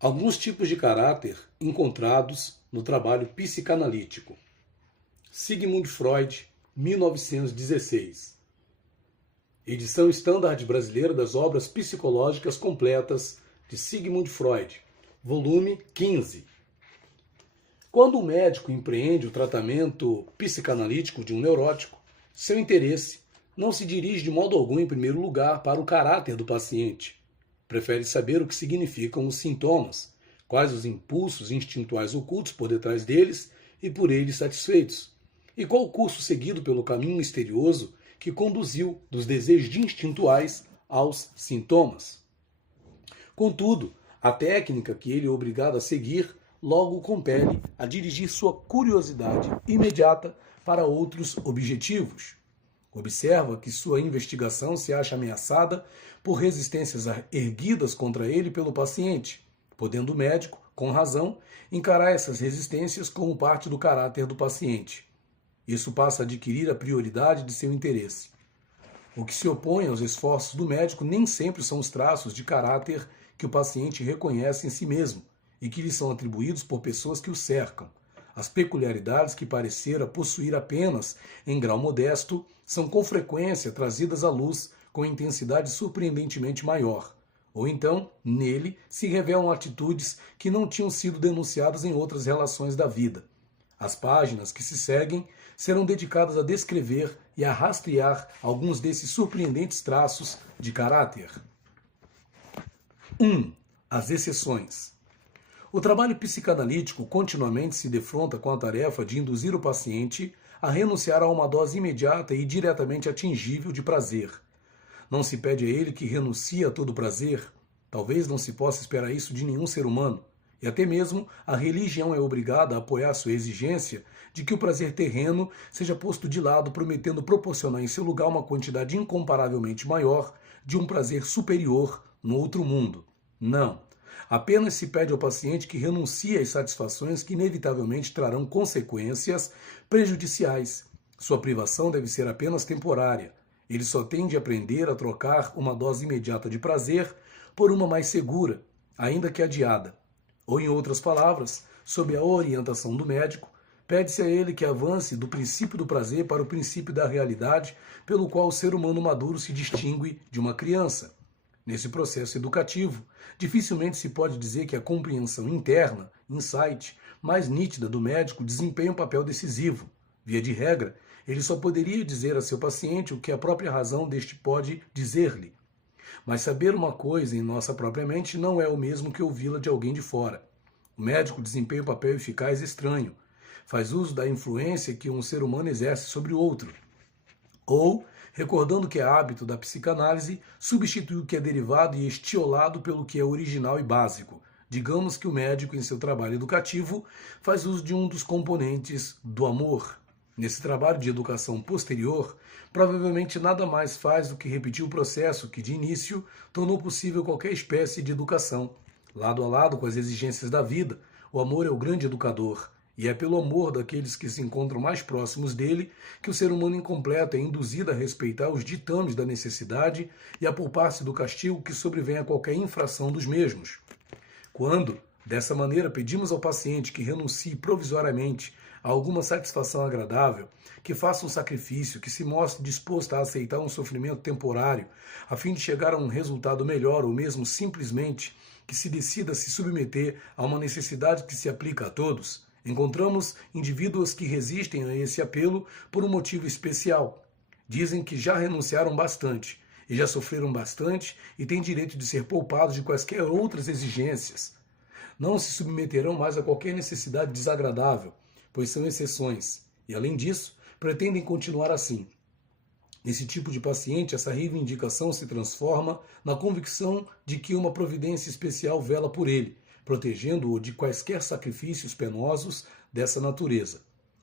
Alguns tipos de caráter encontrados no trabalho psicanalítico. Sigmund Freud, 1916. Edição Standard Brasileira das Obras Psicológicas Completas de Sigmund Freud, volume 15. Quando o médico empreende o tratamento psicanalítico de um neurótico, seu interesse não se dirige de modo algum, em primeiro lugar, para o caráter do paciente. Prefere saber o que significam os sintomas, quais os impulsos instintuais ocultos por detrás deles e por eles satisfeitos, e qual o curso seguido pelo caminho misterioso que conduziu dos desejos instintuais aos sintomas. Contudo, a técnica que ele é obrigado a seguir logo o compele a dirigir sua curiosidade imediata para outros objetivos. Observa que sua investigação se acha ameaçada por resistências erguidas contra ele pelo paciente, podendo o médico, com razão, encarar essas resistências como parte do caráter do paciente. Isso passa a adquirir a prioridade de seu interesse. O que se opõe aos esforços do médico nem sempre são os traços de caráter que o paciente reconhece em si mesmo e que lhe são atribuídos por pessoas que o cercam. As peculiaridades que parecera possuir apenas em grau modesto são com frequência trazidas à luz com intensidade surpreendentemente maior. Ou então, nele, se revelam atitudes que não tinham sido denunciadas em outras relações da vida. As páginas que se seguem serão dedicadas a descrever e a rastrear alguns desses surpreendentes traços de caráter. 1. As exceções. O trabalho psicanalítico continuamente se defronta com a tarefa de induzir o paciente a renunciar a uma dose imediata e diretamente atingível de prazer. Não se pede a ele que renuncie a todo prazer. Talvez não se possa esperar isso de nenhum ser humano. E até mesmo a religião é obrigada a apoiar sua exigência de que o prazer terreno seja posto de lado, prometendo proporcionar em seu lugar uma quantidade incomparavelmente maior de um prazer superior no outro mundo. Não. Apenas se pede ao paciente que renuncie às satisfações que inevitavelmente trarão consequências prejudiciais. Sua privação deve ser apenas temporária. Ele só tem de aprender a trocar uma dose imediata de prazer por uma mais segura, ainda que adiada. Ou, em outras palavras, sob a orientação do médico, pede-se a ele que avance do princípio do prazer para o princípio da realidade, pelo qual o ser humano maduro se distingue de uma criança. Nesse processo educativo, dificilmente se pode dizer que a compreensão interna, insight, mais nítida do médico desempenha um papel decisivo. Via de regra, ele só poderia dizer a seu paciente o que a própria razão deste pode dizer-lhe. Mas saber uma coisa em nossa própria mente não é o mesmo que ouvi-la de alguém de fora. O médico desempenha um papel eficaz e estranho. Faz uso da influência que um ser humano exerce sobre o outro. Ou, recordando que é hábito da psicanálise, substitui o que é derivado e estiolado pelo que é original e básico. Digamos que o médico, em seu trabalho educativo, faz uso de um dos componentes do amor. Nesse trabalho de educação posterior, provavelmente nada mais faz do que repetir o processo que, de início, tornou possível qualquer espécie de educação. Lado a lado com as exigências da vida, o amor é o grande educador. E é pelo amor daqueles que se encontram mais próximos dele que o ser humano incompleto é induzido a respeitar os ditames da necessidade e a poupar-se do castigo que sobrevém a qualquer infração dos mesmos. Quando, dessa maneira, pedimos ao paciente que renuncie provisoriamente a alguma satisfação agradável, que faça um sacrifício, que se mostre disposto a aceitar um sofrimento temporário, a fim de chegar a um resultado melhor, ou mesmo simplesmente que se decida a se submeter a uma necessidade que se aplica a todos, encontramos indivíduos que resistem a esse apelo por um motivo especial. Dizem que já renunciaram bastante, e já sofreram bastante e têm direito de ser poupados de quaisquer outras exigências. Não se submeterão mais a qualquer necessidade desagradável, pois são exceções, e além disso, pretendem continuar assim. Nesse tipo de paciente, essa reivindicação se transforma na convicção de que uma providência especial vela por ele, protegendo-o de quaisquer sacrifícios penosos dessa natureza.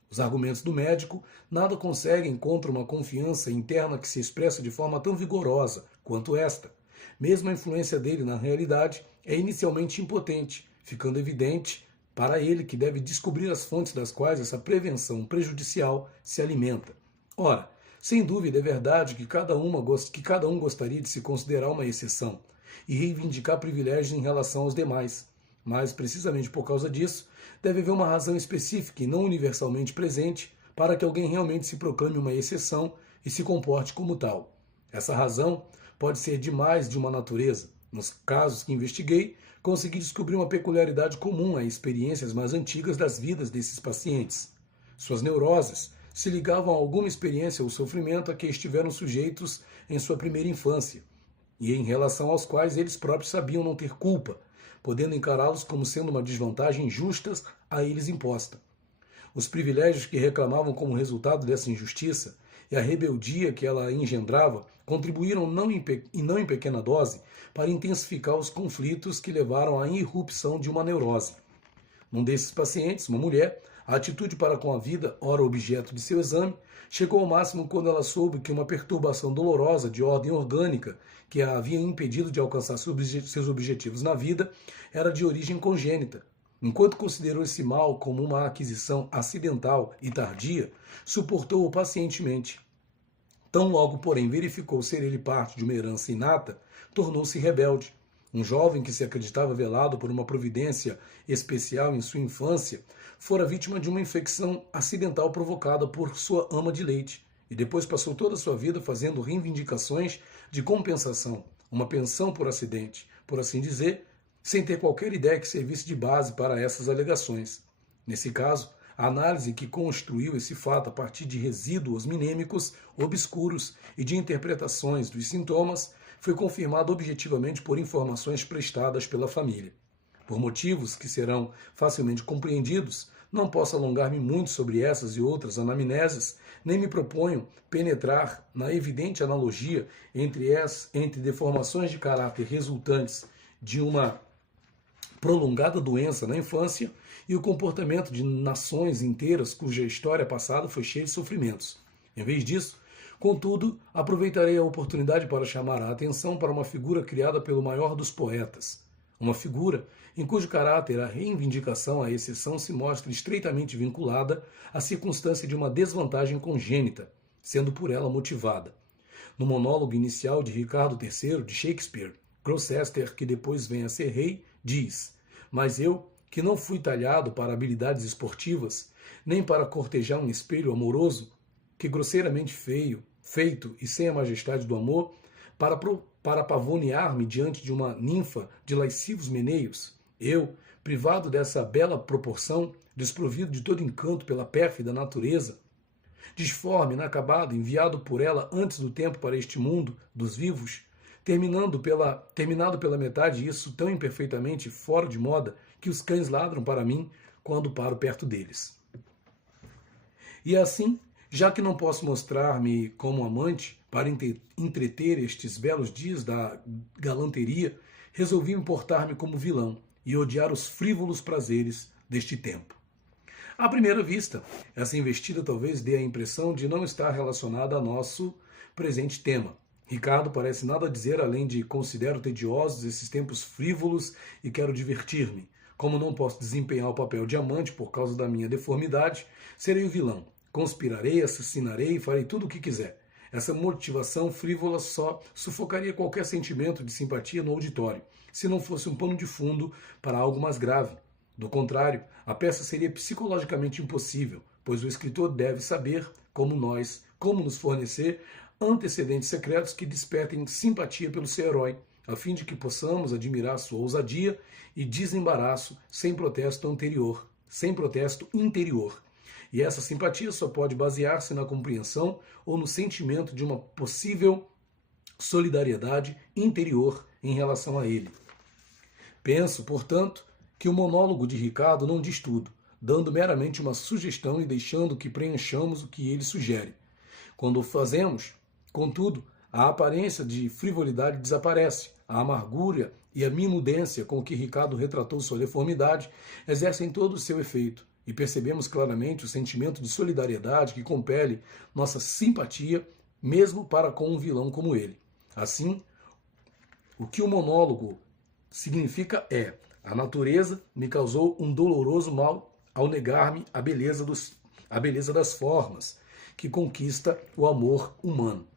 Os argumentos do médico nada conseguem contra uma confiança interna que se expressa de forma tão vigorosa quanto esta. Mesmo a influência dele na realidade é inicialmente impotente, ficando evidente para ele que deve descobrir as fontes das quais essa prevenção prejudicial se alimenta. Ora, sem dúvida é verdade que cada um gostaria de se considerar uma exceção e reivindicar privilégios em relação aos demais. mas precisamente por causa disso, deve haver uma razão específica e não universalmente presente para que alguém realmente se proclame uma exceção e se comporte como tal. Essa razão pode ser de mais de uma natureza. Nos casos que investiguei, consegui descobrir uma peculiaridade comum a experiências mais antigas das vidas desses pacientes. Suas neuroses se ligavam a alguma experiência ou sofrimento a que estiveram sujeitos em sua primeira infância, e em relação aos quais eles próprios sabiam não ter culpa, podendo encará-los como sendo uma desvantagem injusta a eles imposta. Os privilégios que reclamavam como resultado dessa injustiça e a rebeldia que ela engendrava contribuíram não em pequena dose para intensificar os conflitos que levaram à irrupção de uma neurose. Num desses pacientes, uma mulher, a atitude para com a vida, ora objeto de seu exame, chegou ao máximo quando ela soube que uma perturbação dolorosa de ordem orgânica que a havia impedido de alcançar seus objetivos na vida era de origem congênita. Enquanto considerou esse mal como uma aquisição acidental e tardia, suportou-o pacientemente. Tão logo, porém, verificou ser ele parte de uma herança inata, tornou-se rebelde. Um jovem que se acreditava velado por uma providência especial em sua infância, fora vítima de uma infecção acidental provocada por sua ama de leite, e depois passou toda a sua vida fazendo reivindicações de compensação, uma pensão por acidente, por assim dizer, sem ter qualquer ideia que servisse de base para essas alegações. Nesse caso, a análise que construiu esse fato a partir de resíduos minêmicos obscuros e de interpretações dos sintomas foi confirmada objetivamente por informações prestadas pela família. Por motivos que serão facilmente compreendidos, não posso alongar-me muito sobre essas e outras anamneses, nem me proponho penetrar na evidente analogia entre deformações de caráter resultantes de uma prolongada doença na infância e o comportamento de nações inteiras cuja história passada foi cheia de sofrimentos. Em vez disso, contudo, aproveitarei a oportunidade para chamar a atenção para uma figura criada pelo maior dos poetas. Uma figura em cujo caráter a reivindicação à exceção se mostra estreitamente vinculada à circunstância de uma desvantagem congênita, sendo por ela motivada. No monólogo inicial de Ricardo III, de Shakespeare, Gloucester, que depois vem a ser rei, diz: "Mas eu, que não fui talhado para habilidades esportivas, nem para cortejar um espelho amoroso, que grosseiramente feito e sem a majestade do amor, para pavonear-me diante de uma ninfa de lascivos meneios, eu, privado dessa bela proporção, desprovido de todo encanto pela pérfida natureza, disforme, inacabado, enviado por ela antes do tempo para este mundo dos vivos, terminado pela metade, isso tão imperfeitamente fora de moda que os cães ladram para mim quando paro perto deles." E assim, já que não posso mostrar-me como amante para entreter estes belos dias da galanteria, resolvi importar-me como vilão e odiar os frívolos prazeres deste tempo. À primeira vista, essa investida talvez dê a impressão de não estar relacionada ao nosso presente tema. Ricardo parece nada dizer além de "considero tediosos esses tempos frívolos e quero divertir-me. Como não posso desempenhar o papel de amante por causa da minha deformidade, serei o vilão. Conspirarei, assassinarei e farei tudo o que quiser." Essa motivação frívola só sufocaria qualquer sentimento de simpatia no auditório, se não fosse um pano de fundo para algo mais grave. Do contrário, a peça seria psicologicamente impossível, pois o escritor deve saber, como nós, como nos fornecer antecedentes secretos que despertem simpatia pelo seu herói, a fim de que possamos admirar sua ousadia e desembaraço sem protesto interior. E essa simpatia só pode basear-se na compreensão ou no sentimento de uma possível solidariedade interior em relação a ele. Penso, portanto, que o monólogo de Ricardo não diz tudo, dando meramente uma sugestão e deixando que preenchamos o que ele sugere. Quando o fazemos, contudo, a aparência de frivolidade desaparece, a amargura e a minudência com que Ricardo retratou sua deformidade exercem todo o seu efeito, e percebemos claramente o sentimento de solidariedade que compele nossa simpatia, mesmo para com um vilão como ele. Assim, o que o monólogo significa é: a natureza me causou um doloroso mal ao negar-me a beleza das formas, que conquista o amor humano.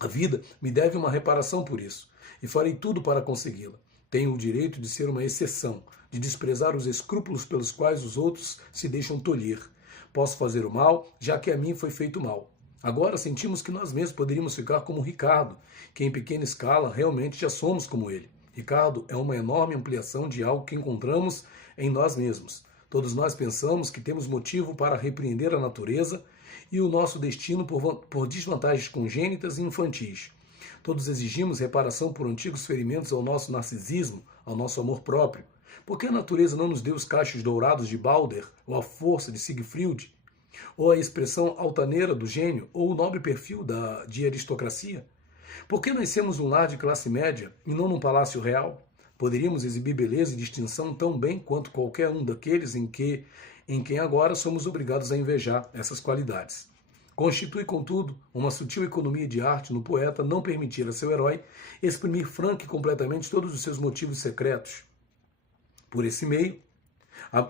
A vida me deve uma reparação por isso, e farei tudo para consegui-la. Tenho o direito de ser uma exceção, de desprezar os escrúpulos pelos quais os outros se deixam tolher. Posso fazer o mal, já que a mim foi feito mal. Agora sentimos que nós mesmos poderíamos ficar como Ricardo, que em pequena escala realmente já somos como ele. Ricardo é uma enorme ampliação de algo que encontramos em nós mesmos. Todos nós pensamos que temos motivo para repreender a natureza e o nosso destino por desvantagens congênitas e infantis. Todos exigimos reparação por antigos ferimentos ao nosso narcisismo, ao nosso amor próprio. Por que a natureza não nos deu os cachos dourados de Balder, ou a força de Siegfried, ou a expressão altaneira do gênio, ou o nobre perfil de aristocracia? Por que nascemos num lar de classe média e não num palácio real? Poderíamos exibir beleza e distinção tão bem quanto qualquer um daqueles em quem agora somos obrigados a invejar essas qualidades. Constitui, contudo, uma sutil economia de arte no poeta não permitir a seu herói exprimir franca e completamente todos os seus motivos secretos. Por esse meio,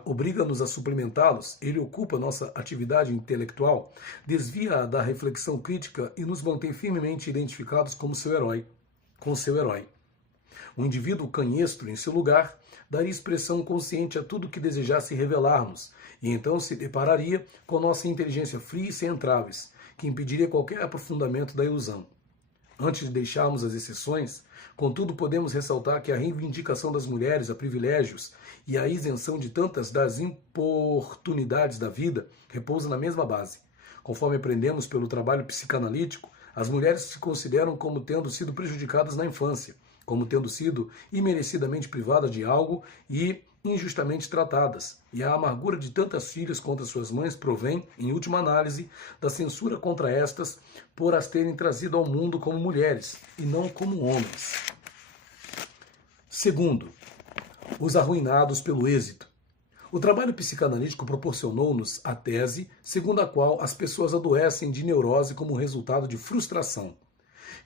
obriga-nos a suplementá-los, ele ocupa nossa atividade intelectual, desvia-a da reflexão crítica e nos mantém firmemente identificados com seu herói. O indivíduo canhestro, em seu lugar, daria expressão consciente a tudo o que desejasse revelar-nos, e então se depararia com nossa inteligência fria e sem entraves, que impediria qualquer aprofundamento da ilusão. Antes de deixarmos as exceções, contudo, podemos ressaltar que a reivindicação das mulheres a privilégios e a isenção de tantas das importunidades da vida repousa na mesma base. Conforme aprendemos pelo trabalho psicanalítico, as mulheres se consideram como tendo sido prejudicadas na infância, como tendo sido imerecidamente privadas de algo e injustamente tratadas, e a amargura de tantas filhas contra suas mães provém, em última análise, da censura contra estas por as terem trazido ao mundo como mulheres e não como homens. Segundo, os arruinados pelo êxito. O trabalho psicanalítico proporcionou-nos a tese segundo a qual as pessoas adoecem de neurose como resultado de frustração.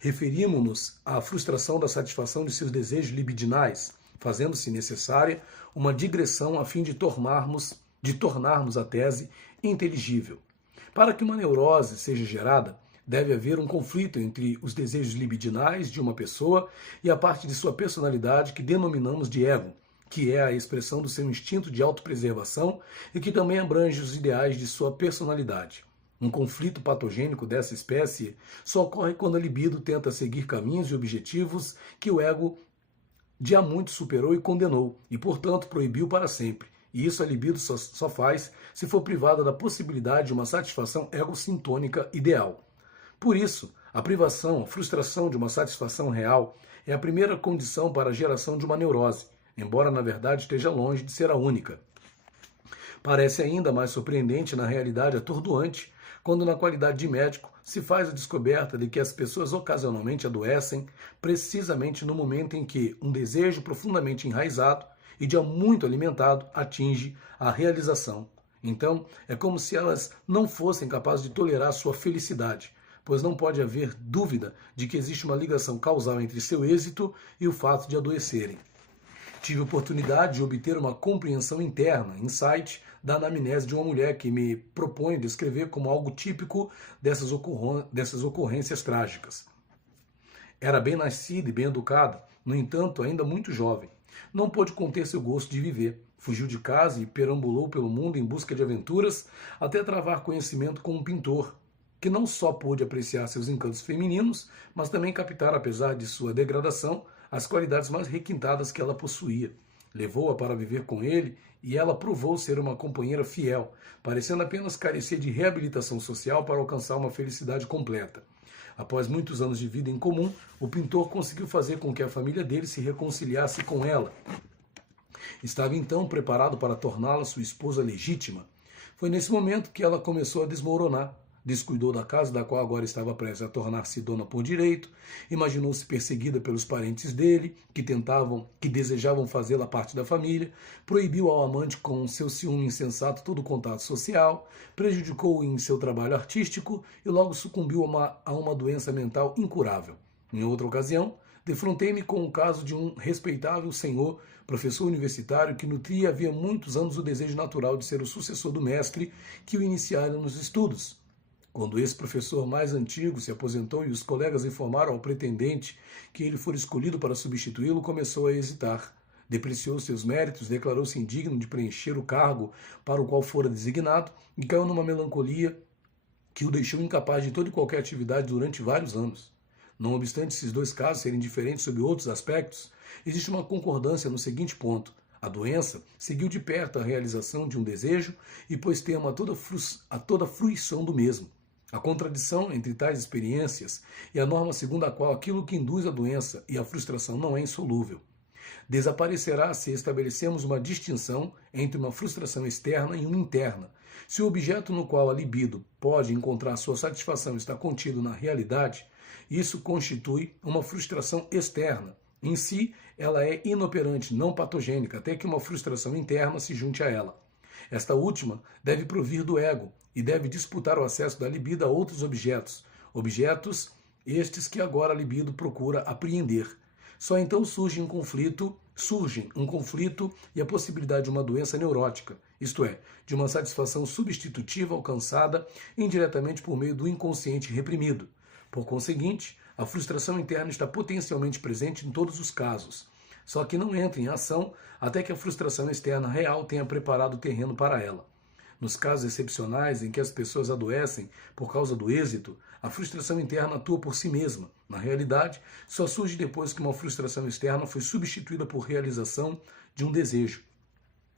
Referimos-nos à frustração da satisfação de seus desejos libidinais, fazendo-se necessária uma digressão a fim de tornarmos a tese inteligível. Para que uma neurose seja gerada, deve haver um conflito entre os desejos libidinais de uma pessoa e a parte de sua personalidade que denominamos de ego, que é a expressão do seu instinto de autopreservação e que também abrange os ideais de sua personalidade. Um conflito patogênico dessa espécie só ocorre quando a libido tenta seguir caminhos e objetivos que o ego de há muito superou e condenou, e portanto proibiu para sempre. E isso a libido só faz se for privada da possibilidade de uma satisfação egocintônica ideal. Por isso, a privação, a frustração de uma satisfação real é a primeira condição para a geração de uma neurose, embora na verdade esteja longe de ser a única. Parece ainda mais surpreendente, na realidade atordoante, quando na qualidade de médico se faz a descoberta de que as pessoas ocasionalmente adoecem precisamente no momento em que um desejo profundamente enraizado e de muito alimentado atinge a realização. Então, é como se elas não fossem capazes de tolerar sua felicidade, pois não pode haver dúvida de que existe uma ligação causal entre seu êxito e o fato de adoecerem. Tive oportunidade de obter uma compreensão interna, insight, da anamnese de uma mulher que me propõe descrever como algo típico dessas ocorrências trágicas. Era bem nascida e bem educada, no entanto, ainda muito jovem. Não pôde conter seu gosto de viver. Fugiu de casa e perambulou pelo mundo em busca de aventuras, até travar conhecimento com um pintor, que não só pôde apreciar seus encantos femininos, mas também captar, apesar de sua degradação, as qualidades mais requintadas que ela possuía. Levou-a para viver com ele e ela provou ser uma companheira fiel, parecendo apenas carecer de reabilitação social para alcançar uma felicidade completa. Após muitos anos de vida em comum, o pintor conseguiu fazer com que a família dele se reconciliasse com ela. Estava então preparado para torná-la sua esposa legítima. Foi nesse momento que ela começou a desmoronar. Descuidou da casa da qual agora estava prestes a tornar-se dona por direito, imaginou-se perseguida pelos parentes dele, que desejavam fazê-la parte da família, proibiu ao amante com seu ciúme insensato todo o contato social, prejudicou-o em seu trabalho artístico e logo sucumbiu a uma doença mental incurável. Em outra ocasião, defrontei-me com o caso de um respeitável senhor, professor universitário, que nutria havia muitos anos o desejo natural de ser o sucessor do mestre que o iniciara nos estudos. Quando esse professor mais antigo se aposentou e os colegas informaram ao pretendente que ele fora escolhido para substituí-lo, começou a hesitar. depreciou seus méritos, declarou-se indigno de preencher o cargo para o qual fora designado e caiu numa melancolia que o deixou incapaz de toda e qualquer atividade durante vários anos. Não obstante esses dois casos serem diferentes sob outros aspectos, existe uma concordância no seguinte ponto: a doença seguiu de perto a realização de um desejo e pôs termo a toda fruição do mesmo. A contradição entre tais experiências e a norma segundo a qual aquilo que induz a doença e a frustração não é insolúvel desaparecerá se estabelecemos uma distinção entre uma frustração externa e uma interna. Se o objeto no qual a libido pode encontrar sua satisfação está contido na realidade, isso constitui uma frustração externa. Em si, ela é inoperante, não patogênica, até que uma frustração interna se junte a ela. Esta última deve provir do ego e deve disputar o acesso da libido a outros objetos, estes que agora a libido procura apreender. Só então surge um conflito e a possibilidade de uma doença neurótica, isto é, de uma satisfação substitutiva alcançada indiretamente por meio do inconsciente reprimido. Por conseguinte, a frustração interna está potencialmente presente em todos os casos, só que não entra em ação até que a frustração externa real tenha preparado o terreno para ela. Nos casos excepcionais em que as pessoas adoecem por causa do êxito, a frustração interna atua por si mesma. Na realidade, só surge depois que uma frustração externa foi substituída por realização de um desejo.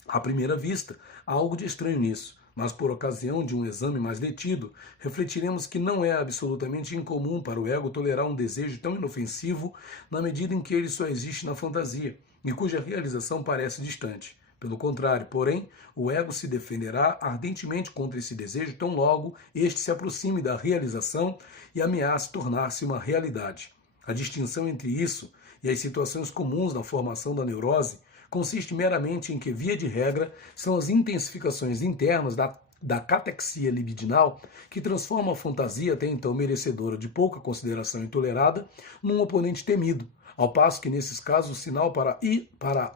À primeira vista, há algo de estranho nisso, mas por ocasião de um exame mais detido, refletiremos que não é absolutamente incomum para o ego tolerar um desejo tão inofensivo na medida em que ele só existe na fantasia e cuja realização parece distante. Pelo contrário, porém, o ego se defenderá ardentemente contra esse desejo tão logo este se aproxime da realização e ameace tornar-se uma realidade. A distinção entre isso e as situações comuns na formação da neurose consiste meramente em que, via de regra, são as intensificações internas da catexia libidinal que transformam a fantasia, até então merecedora de pouca consideração e tolerada, num oponente temido, ao passo que, nesses casos, o sinal para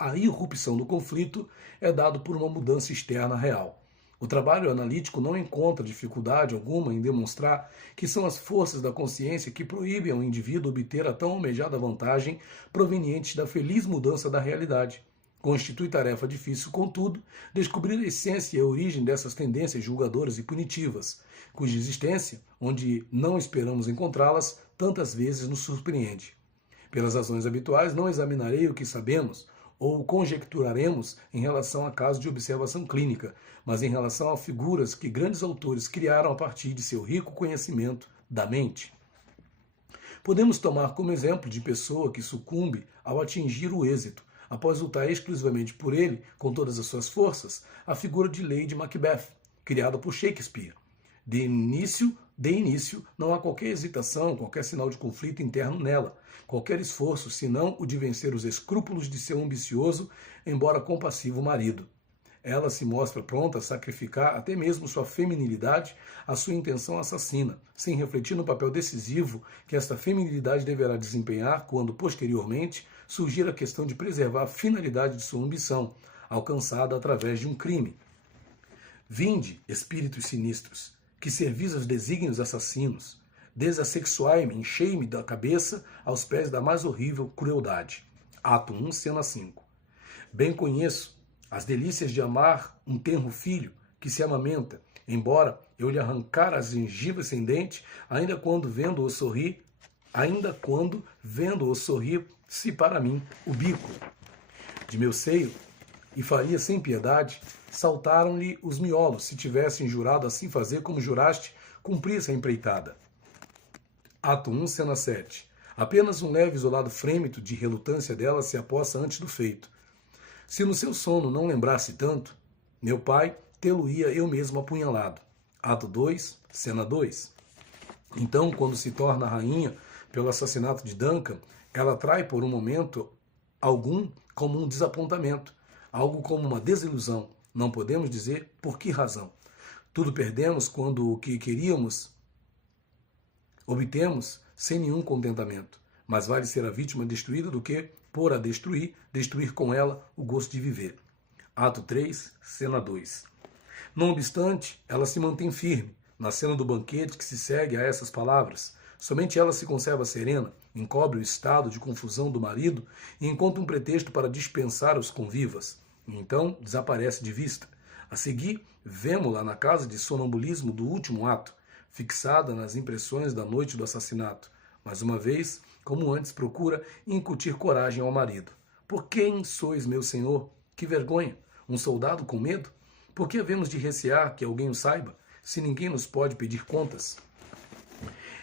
a irrupção do conflito é dado por uma mudança externa real. O trabalho analítico não encontra dificuldade alguma em demonstrar que são as forças da consciência que proíbem ao indivíduo obter a tão almejada vantagem proveniente da feliz mudança da realidade. Constitui tarefa difícil, contudo, descobrir a essência e a origem dessas tendências julgadoras e punitivas, cuja existência, onde não esperamos encontrá-las, tantas vezes nos surpreende. Pelas razões habituais, não examinarei o que sabemos ou conjecturaremos em relação a casos de observação clínica, mas em relação a figuras que grandes autores criaram a partir de seu rico conhecimento da mente. Podemos tomar como exemplo de pessoa que sucumbe ao atingir o êxito, após lutar exclusivamente por ele, com todas as suas forças, a figura de Lady Macbeth, criada por Shakespeare. De início, não há qualquer hesitação, qualquer sinal de conflito interno nela, qualquer esforço, senão o de vencer os escrúpulos de seu ambicioso, embora compassivo marido. Ela se mostra pronta a sacrificar até mesmo sua feminilidade à sua intenção assassina, sem refletir no papel decisivo que esta feminilidade deverá desempenhar quando, posteriormente, surgir a questão de preservar a finalidade de sua ambição, alcançada através de um crime. Vinde, espíritos sinistros, que servis aos desígnios assassinos, desassexuai-me, enchei-me da cabeça aos pés da mais horrível crueldade. Ato 1, cena 5. Bem conheço as delícias de amar um tenro filho que se amamenta, embora eu lhe arrancar as gengivas sem dente, ainda quando vendo-o sorrir, se para mim o bico de meu seio e faria sem piedade, saltaram-lhe os miolos, se tivessem jurado assim fazer como juraste, cumprisse a empreitada. Ato 1, cena 7. Apenas um leve isolado frêmito de relutância dela se apossa antes do feito. Se no seu sono não lembrasse tanto, meu pai tê-lo-ia eu mesmo apunhalado. Ato 2, cena 2. Então, quando se torna rainha pelo assassinato de Duncan, ela trai por um momento algum como um desapontamento, algo como uma desilusão. Não podemos dizer por que razão. Tudo perdemos quando o que queríamos obtemos sem nenhum contentamento. Mas vale ser a vítima destruída do que, por a destruir com ela o gosto de viver. Ato 3, cena 2. Não obstante, ela se mantém firme. Na cena do banquete que se segue a essas palavras, somente ela se conserva serena, encobre o estado de confusão do marido e encontra um pretexto para dispensar os convivas. E então desaparece de vista. A seguir, vemo-la na casa de sonambulismo do último ato, fixada nas impressões da noite do assassinato. Mais uma vez, como antes, procura incutir coragem ao marido. Por quem sois, meu senhor? Que vergonha! Um soldado com medo? Por que havemos de recear que alguém o saiba, se ninguém nos pode pedir contas?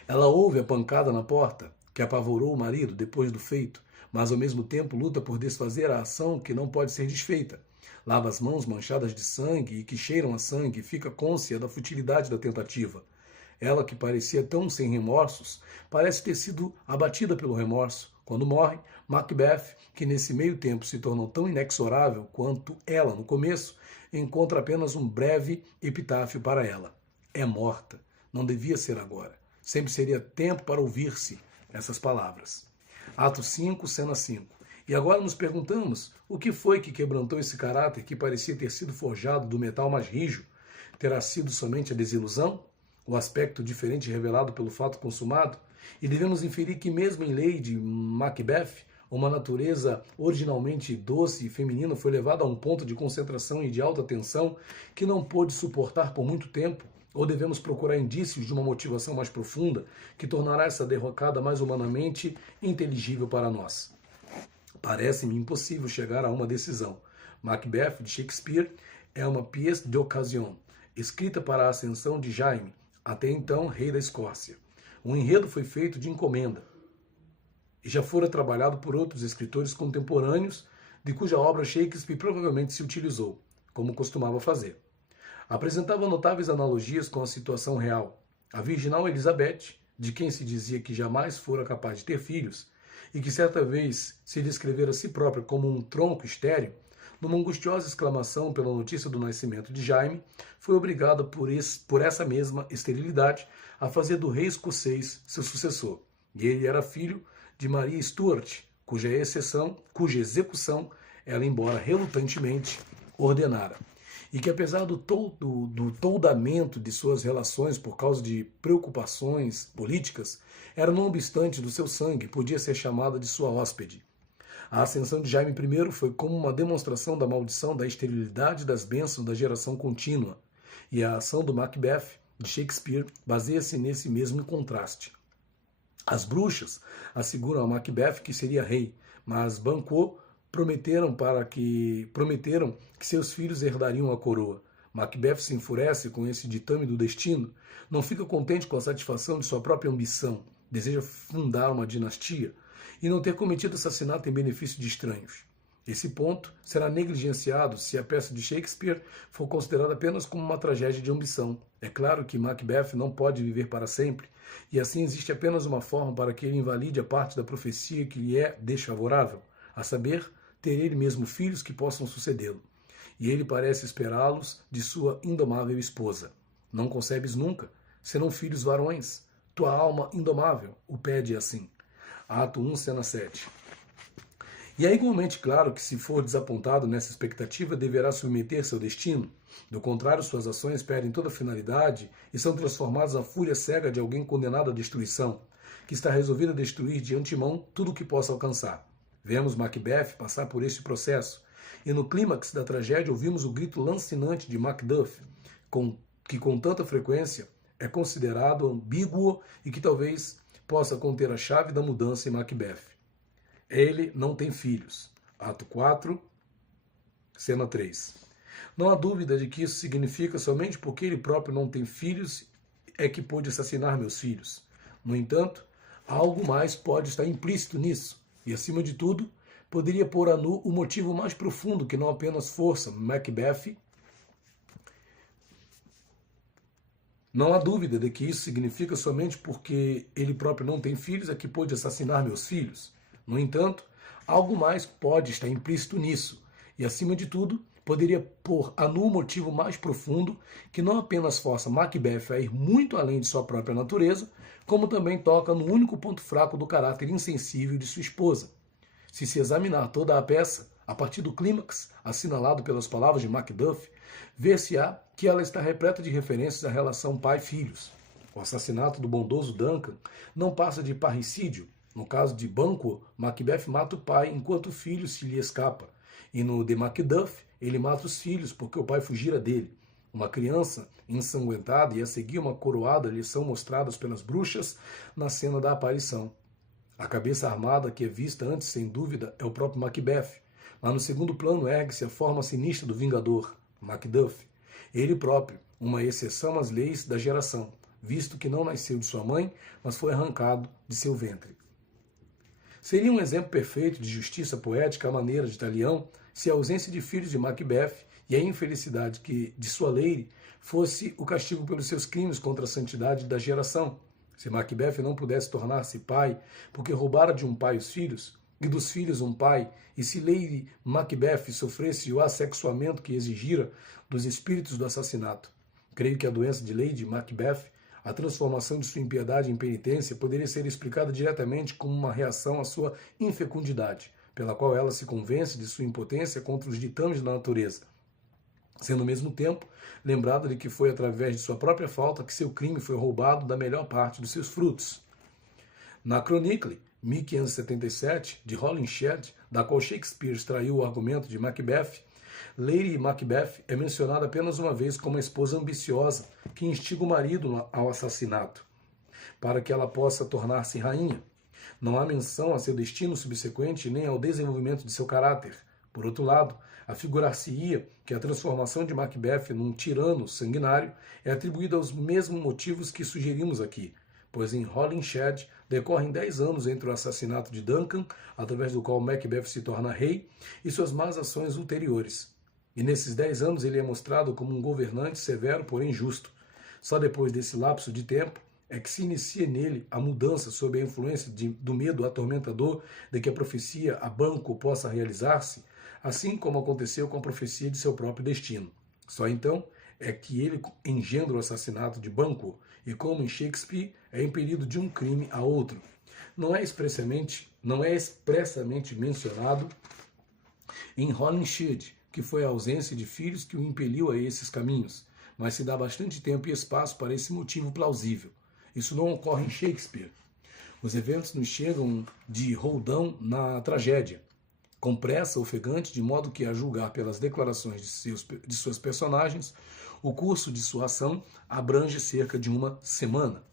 Ela ouve a pancada na porta, que apavorou o marido depois do feito, mas ao mesmo tempo luta por desfazer a ação que não pode ser desfeita. Lava as mãos manchadas de sangue e que cheiram a sangue e fica cônscia da futilidade da tentativa. Ela, que parecia tão sem remorsos, parece ter sido abatida pelo remorso. Quando morre, Macbeth, que nesse meio tempo se tornou tão inexorável quanto ela no começo, encontra apenas um breve epitáfio para ela. É morta. Não devia ser agora. Sempre seria tempo para ouvir-se essas palavras. Ato 5, cena 5. E agora nos perguntamos, o que foi que quebrantou esse caráter que parecia ter sido forjado do metal mais rijo? Terá sido somente a desilusão? O aspecto diferente revelado pelo fato consumado? E devemos inferir que mesmo em Lady Macbeth, uma natureza originalmente doce e feminina foi levada a um ponto de concentração e de alta tensão que não pôde suportar por muito tempo? Ou devemos procurar indícios de uma motivação mais profunda que tornará essa derrocada mais humanamente inteligível para nós? Parece-me impossível chegar a uma decisão. Macbeth, de Shakespeare, é uma pièce d'occasion, escrita para a ascensão de Jaime, até então rei da Escócia. O enredo foi feito de encomenda e já fora trabalhado por outros escritores contemporâneos, de cuja obra Shakespeare provavelmente se utilizou, como costumava fazer. Apresentava notáveis analogias com a situação real. A virginal Elizabeth, de quem se dizia que jamais fora capaz de ter filhos, e que certa vez se descrevera a si própria como um tronco estéril, numa angustiosa exclamação pela notícia do nascimento de Jaime, foi obrigada por essa mesma esterilidade a fazer do rei escocês seu sucessor. E ele era filho de Maria Stuart, cuja execução ela, embora relutantemente, ordenara. E que apesar do toldamento de suas relações por causa de preocupações políticas, era não obstante do seu sangue, podia ser chamada de sua hóspede. A ascensão de Jaime I foi como uma demonstração da maldição da esterilidade das bênçãos da geração contínua, e a ação do Macbeth, de Shakespeare, baseia-se nesse mesmo contraste. As bruxas asseguram a Macbeth que seria rei, mas Banquo prometeram que seus filhos herdariam a coroa. Macbeth se enfurece com esse ditame do destino, não fica contente com a satisfação de sua própria ambição, deseja fundar uma dinastia e não ter cometido assassinato em benefício de estranhos. Esse ponto será negligenciado se a peça de Shakespeare for considerada apenas como uma tragédia de ambição. É claro que Macbeth não pode viver para sempre, e assim existe apenas uma forma para que ele invalide a parte da profecia que lhe é desfavorável, a saber, ter ele mesmo filhos que possam sucedê-lo. E ele parece esperá-los de sua indomável esposa. Não concebes nunca, senão filhos varões. Tua alma indomável o pede assim. Ato 1, cena 7. E é igualmente claro que, se for desapontado nessa expectativa, deverá submeter-se ao destino. Do contrário, suas ações perdem toda finalidade e são transformadas na fúria cega de alguém condenado à destruição, que está resolvido a destruir de antemão tudo o que possa alcançar. Vemos Macbeth passar por este processo, e no clímax da tragédia ouvimos o grito lancinante de Macduff, que com tanta frequência é considerado ambíguo e que talvez possa conter a chave da mudança em Macbeth. Ele não tem filhos. Ato 4, cena 3. Não há dúvida de que isso significa somente porque ele próprio não tem filhos é que pôde assassinar meus filhos. No entanto, algo mais pode estar implícito nisso. E, acima de tudo, poderia pôr a nu o motivo mais profundo que não apenas força Macbeth. Não há dúvida de que isso significa somente porque ele próprio não tem filhos é que pôde assassinar meus filhos. No entanto, algo mais pode estar implícito nisso. E, acima de tudo, poderia pôr a nu o motivo mais profundo que não apenas força Macbeth a ir muito além de sua própria natureza, como também toca no único ponto fraco do caráter insensível de sua esposa. Se examinar toda a peça, a partir do clímax, assinalado pelas palavras de Macduff, ver-se-á que ela está repleta de referências à relação pai-filhos. O assassinato do bondoso Duncan não passa de parricídio, No caso de Banquo, Macbeth mata o pai enquanto o filho se lhe escapa. E no de Macduff, ele mata os filhos porque o pai fugira dele. Uma criança ensanguentada e a seguir uma coroada lhe são mostradas pelas bruxas na cena da aparição. A cabeça armada que é vista antes, sem dúvida, é o próprio Macbeth, mas no segundo plano ergue-se a forma sinistra do Vingador, Macduff. Ele próprio, uma exceção às leis da geração, visto que não nasceu de sua mãe, mas foi arrancado de seu ventre. Seria um exemplo perfeito de justiça poética à maneira de Talião se a ausência de filhos de Macbeth e a infelicidade de sua lei fosse o castigo pelos seus crimes contra a santidade da geração. Se Macbeth não pudesse tornar-se pai porque roubara de um pai os filhos, e dos filhos um pai, e se Lady Macbeth sofresse o assexuamento que exigira dos espíritos do assassinato. Creio que a doença de Lady Macbeth, a transformação de sua impiedade em penitência, poderia ser explicada diretamente como uma reação à sua infecundidade, pela qual ela se convence de sua impotência contra os ditames da natureza, sendo ao mesmo tempo lembrada de que foi através de sua própria falta que seu crime foi roubado da melhor parte dos seus frutos. Na Chronicle, 1577, de Holinshed, da qual Shakespeare extraiu o argumento de Macbeth, Lady Macbeth é mencionada apenas uma vez como uma esposa ambiciosa que instiga o marido ao assassinato, para que ela possa tornar-se rainha. Não há menção a seu destino subsequente nem ao desenvolvimento de seu caráter. Por outro lado, afigurar-se-ia que a transformação de Macbeth num tirano sanguinário é atribuída aos mesmos motivos que sugerimos aqui, pois em Holinshed decorrem 10 anos entre o assassinato de Duncan, através do qual Macbeth se torna rei, e suas más ações ulteriores. E nesses 10 anos ele é mostrado como um governante severo, porém justo. Só depois desse lapso de tempo é que se inicia nele a mudança sob a influência do medo atormentador de que a profecia a Banquo possa realizar-se, assim como aconteceu com a profecia de seu próprio destino. Só então é que ele engendra o assassinato de Banquo, e como em Shakespeare, é impelido de um crime a outro. Não é expressamente mencionado em Holinshed, que foi a ausência de filhos que o impeliu a esses caminhos, mas se dá bastante tempo e espaço para esse motivo plausível. Isso não ocorre em Shakespeare. Os eventos nos chegam de roldão na tragédia, com pressa ofegante, de modo que, a julgar pelas declarações de suas personagens, o curso de sua ação abrange cerca de uma semana.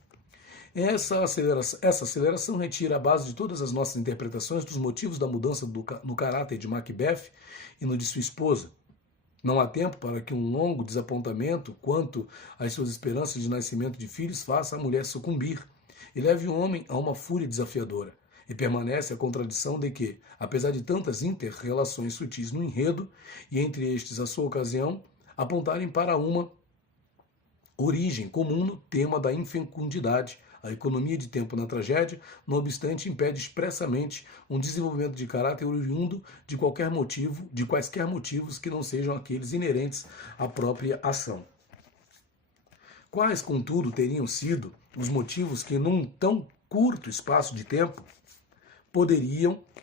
Essa aceleração retira a base de todas as nossas interpretações dos motivos da mudança no caráter de Macbeth e no de sua esposa. Não há tempo para que um longo desapontamento quanto às suas esperanças de nascimento de filhos faça a mulher sucumbir e leve o homem a uma fúria desafiadora. E permanece a contradição de que, apesar de tantas inter-relações sutis no enredo, e entre estes a sua ocasião, apontarem para uma origem comum no tema da infecundidade, a economia de tempo na tragédia, não obstante, impede expressamente um desenvolvimento de caráter oriundo de quaisquer motivos que não sejam aqueles inerentes à própria ação. Quais, contudo, teriam sido os motivos que, num tão curto espaço de tempo,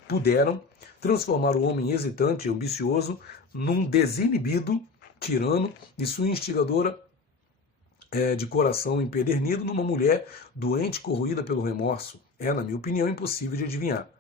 puderam transformar o homem hesitante e ambicioso num desinibido tirano e sua instigadora de coração empedernido numa mulher doente corroída pelo remorso? É, na minha opinião, impossível de adivinhar.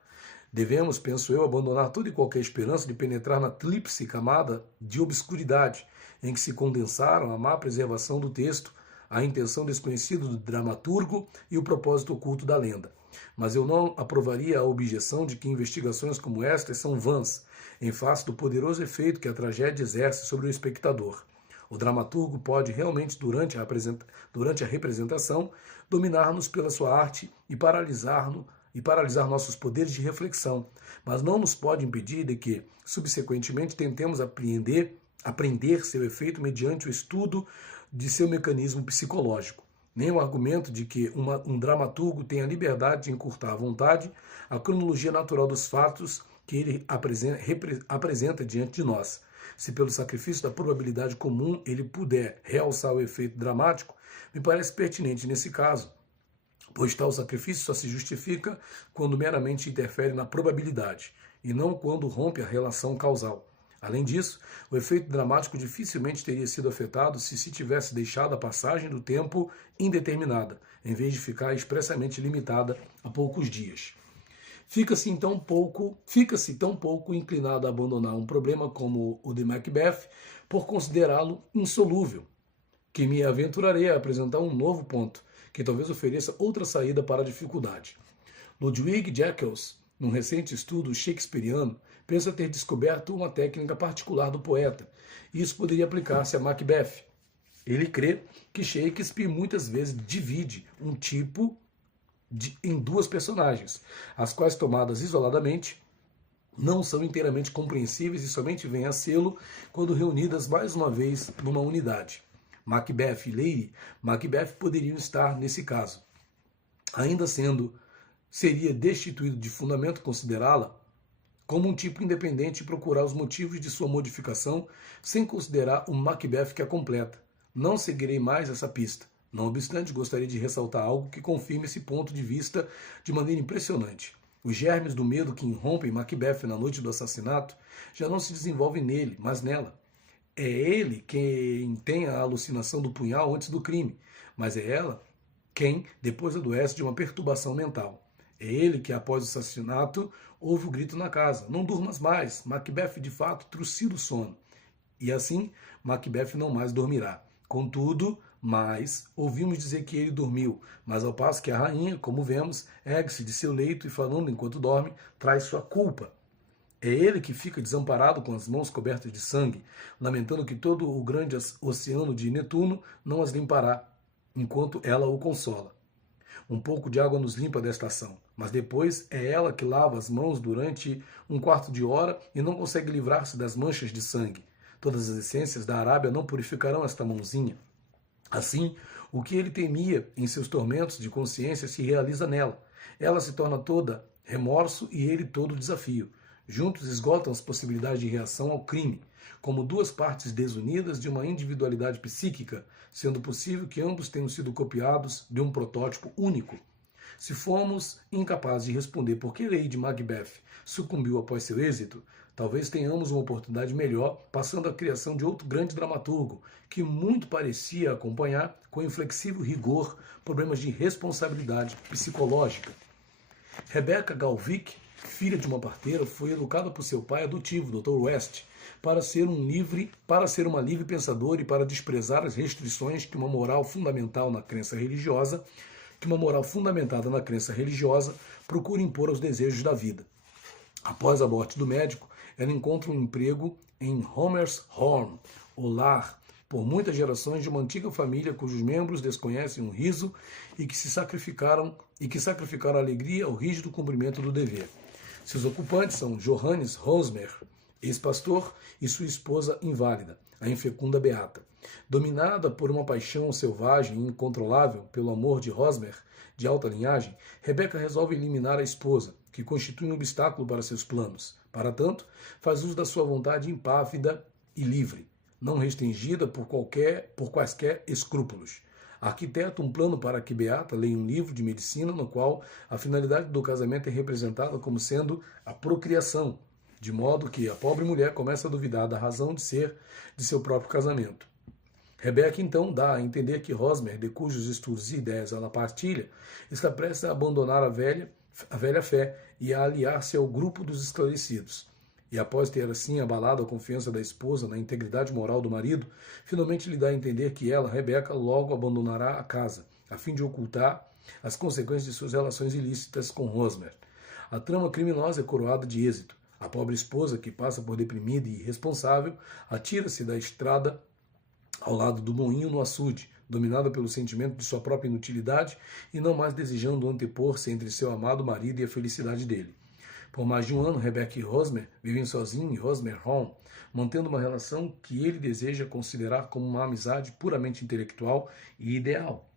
Devemos, penso eu, abandonar toda e qualquer esperança de penetrar na tríplice camada de obscuridade em que se condensaram a má preservação do texto, a intenção desconhecida do dramaturgo e o propósito oculto da lenda. Mas eu não aprovaria a objeção de que investigações como estas são vãs, em face do poderoso efeito que a tragédia exerce sobre o espectador. O dramaturgo pode realmente, durante a representação, dominar-nos pela sua arte e paralisar nossos poderes de reflexão, mas não nos pode impedir de que, subsequentemente, tentemos aprender seu efeito mediante o estudo de seu mecanismo psicológico. Nem o argumento de que um dramaturgo tem a liberdade de encurtar à vontade a cronologia natural dos fatos que ele apresenta diante de nós. Se pelo sacrifício da probabilidade comum ele puder realçar o efeito dramático, me parece pertinente nesse caso, pois tal sacrifício só se justifica quando meramente interfere na probabilidade, e não quando rompe a relação causal. Além disso, o efeito dramático dificilmente teria sido afetado se tivesse deixado a passagem do tempo indeterminada, em vez de ficar expressamente limitada a poucos dias. Fica-se tão pouco inclinado a abandonar um problema como o de Macbeth por considerá-lo insolúvel, que me aventurarei a apresentar um novo ponto, que talvez ofereça outra saída para a dificuldade. Ludwig Jacques, num recente estudo shakespeariano, pensa ter descoberto uma técnica particular do poeta, e isso poderia aplicar-se a Macbeth. Ele crê que Shakespeare muitas vezes divide um tipo em duas personagens, as quais, tomadas isoladamente, não são inteiramente compreensíveis e somente vêm a sê-lo quando reunidas mais uma vez numa unidade. Macbeth e Lady Macbeth poderiam estar nesse caso. Ainda sendo, seria destituído de fundamento considerá-la como um tipo independente e procurar os motivos de sua modificação sem considerar o Macbeth que a completa. Não seguirei mais essa pista. Não obstante, gostaria de ressaltar algo que confirme esse ponto de vista de maneira impressionante. Os germes do medo que irrompem Macbeth na noite do assassinato já não se desenvolvem nele, mas nela. É ele quem tem a alucinação do punhal antes do crime, mas é ela quem depois adoece de uma perturbação mental. É ele que, após o assassinato, ouve o grito na casa: "Não durmas mais!" Macbeth, de fato, trucida o sono. E assim, Macbeth não mais dormirá. Contudo, ouvimos dizer que ele dormiu, mas ao passo que a rainha, como vemos, ergue-se de seu leito e, falando enquanto dorme, traz sua culpa. É ele que fica desamparado com as mãos cobertas de sangue, lamentando que todo o grande oceano de Netuno não as limpará, enquanto ela o consola. Um pouco de água nos limpa desta ação, mas depois é ela que lava as mãos durante um quarto de hora e não consegue livrar-se das manchas de sangue. Todas as essências da Arábia não purificarão esta mãozinha. Assim, o que ele temia em seus tormentos de consciência se realiza nela. Ela se torna toda remorso e ele todo desafio. Juntos esgotam as possibilidades de reação ao crime, como duas partes desunidas de uma individualidade psíquica, sendo possível que ambos tenham sido copiados de um protótipo único. Se formos incapazes de responder por que Lady Macbeth sucumbiu após seu êxito, talvez tenhamos uma oportunidade melhor passando à criação de outro grande dramaturgo, que muito parecia acompanhar com inflexível rigor problemas de responsabilidade psicológica. Rebecca Galvick, filha de uma parteira, foi educada por seu pai adotivo, Dr. West, para ser uma livre pensadora e para desprezar as restrições que uma moral fundamentada na crença religiosa procura impor aos desejos da vida. Após a morte do médico, ela encontra um emprego em Homer's Horn, o lar por muitas gerações de uma antiga família cujos membros desconhecem o riso e que sacrificaram a alegria ao rígido cumprimento do dever. Seus ocupantes são Johannes Hosmer, ex-pastor, e sua esposa inválida, a infecunda Beata. Dominada por uma paixão selvagem e incontrolável pelo amor de Hosmer, de alta linhagem, Rebecca resolve eliminar a esposa, que constitui um obstáculo para seus planos. Para tanto, faz uso da sua vontade impávida e livre, não restringida por quaisquer escrúpulos. Arquiteta um plano para que Beata leia um livro de medicina no qual a finalidade do casamento é representada como sendo a procriação, de modo que a pobre mulher começa a duvidar da razão de ser de seu próprio casamento. Rebecca então dá a entender que Hosmer, de cujos estudos e ideias ela partilha, está prestes a abandonar a velha fé e a aliar-se ao grupo dos esclarecidos. E após ter assim abalado a confiança da esposa na integridade moral do marido, finalmente lhe dá a entender que ela, Rebecca, logo abandonará a casa, a fim de ocultar as consequências de suas relações ilícitas com Hosmer. A trama criminosa é coroada de êxito. A pobre esposa, que passa por deprimida e irresponsável, atira-se da estrada ao lado do moinho no açude, dominada pelo sentimento de sua própria inutilidade e não mais desejando antepor-se entre seu amado marido e a felicidade dele. Por mais de um ano, Rebecca e Hosmer vivem sozinhos em Hosmer Hall, mantendo uma relação que ele deseja considerar como uma amizade puramente intelectual e ideal.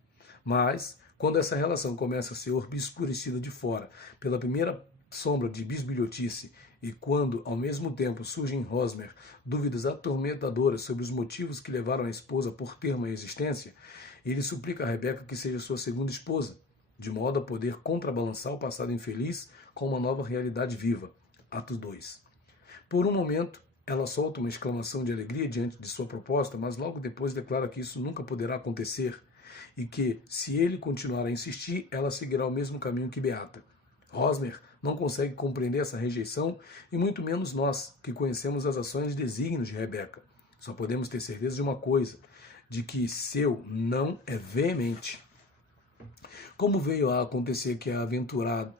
Mas, quando essa relação começa a ser obscurecida de fora pela primeira sombra de bisbilhotice e quando, ao mesmo tempo, surgem em Hosmer dúvidas atormentadoras sobre os motivos que levaram a esposa por ter uma existência, ele suplica a Rebecca que seja sua segunda esposa, de modo a poder contrabalançar o passado infeliz com uma nova realidade viva. Atos 2. Por um momento, ela solta uma exclamação de alegria diante de sua proposta, mas logo depois declara que isso nunca poderá acontecer e que, se ele continuar a insistir, ela seguirá o mesmo caminho que Beata. Hosmer não consegue compreender essa rejeição, e muito menos nós, que conhecemos as ações e desígnios de Rebeca. Só podemos ter certeza de uma coisa, de que seu não é veemente. Como veio a acontecer que a